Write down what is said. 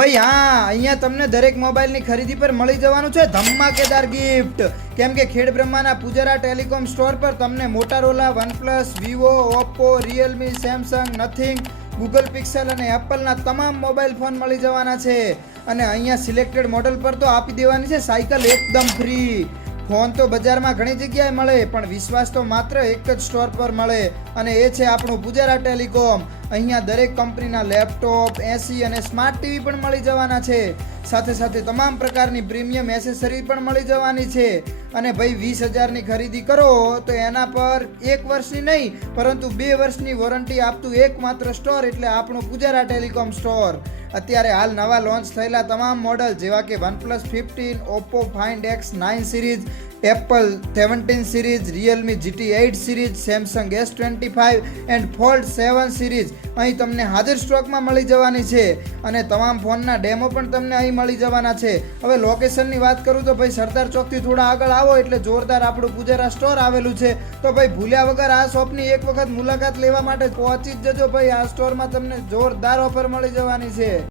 ભાઈ, હા, અહીંયા તમને દરેક મોબાઈલની ખરીદી પર મળી જવાનું છે ધમાકેદાર ગિફ્ટ કેમ કે ખેડ બ્રહ્માના પૂજારા ટેલિકોમ સ્ટોર પર તમને Motorola, OnePlus, Vivo, Oppo, Realme, Samsung, Nothing, Google Pixel અને એપલના તમામ મોબાઈલ ફોન મળી જવાના છે. અને અહીંયા સિલેક્ટેડ મોડલ પર તો આપી દેવાની છે સાયકલ એકદમ ફ્રી ફોન તો બજારમાં ઘણી જગ્યાએ મળે, પણ વિશ્વાસ તો માત્ર એક જ સ્ટોર પર મળે. અને એ છે આપણું પૂજારા ટેલિકોમ. અહીંયા દરેક કંપનીના લેપટોપ, એસી અને સ્માર્ટ ટીવી પણ મળી જવાના છે. સાથે સાથે તમામ પ્રકારની પ્રીમિયમ એસેસરી પણ મળી જવાની છે. અને ભાઈ, વીસ હજારની ખરીદી કરો તો એના પર એક વર્ષની નહીં, પરંતુ બે વર્ષની વોરંટી આપતું એકમાત્ર સ્ટોર એટલે આપણું પૂજારા ટેલિકોમ સ્ટોર. અત્યારે હાલ નવા લોન્ચ થયેલા તમામ મોડલ જેવા કે OnePlus fifteen, Oppo Find X, nine series, Apple seventeen series, Realme GT eight series, Samsung S twenty five and Fold seven series અહીં તમને હાજર સ્ટોકમાં મળી જવાની છે. અને તમામ ફોનના ડેમો પણ તમને અહીં મળી જવાના છે. હવે લોકેશનની વાત કરું તો ભાઈ સરદાર ચોકથી થોડા આગળ આવો એટલે જોરદાર આપણું પૂજારા સ્ટોર આવેલું છે. તો ભાઈ ભૂલ્યા વગર આ શોપની એક વખત મુલાકાત લેવા માટે પહોંચી જ જજો ભાઈ. આ સ્ટોરમાં તમને જોરદાર ઓફર મળી જવાની છે.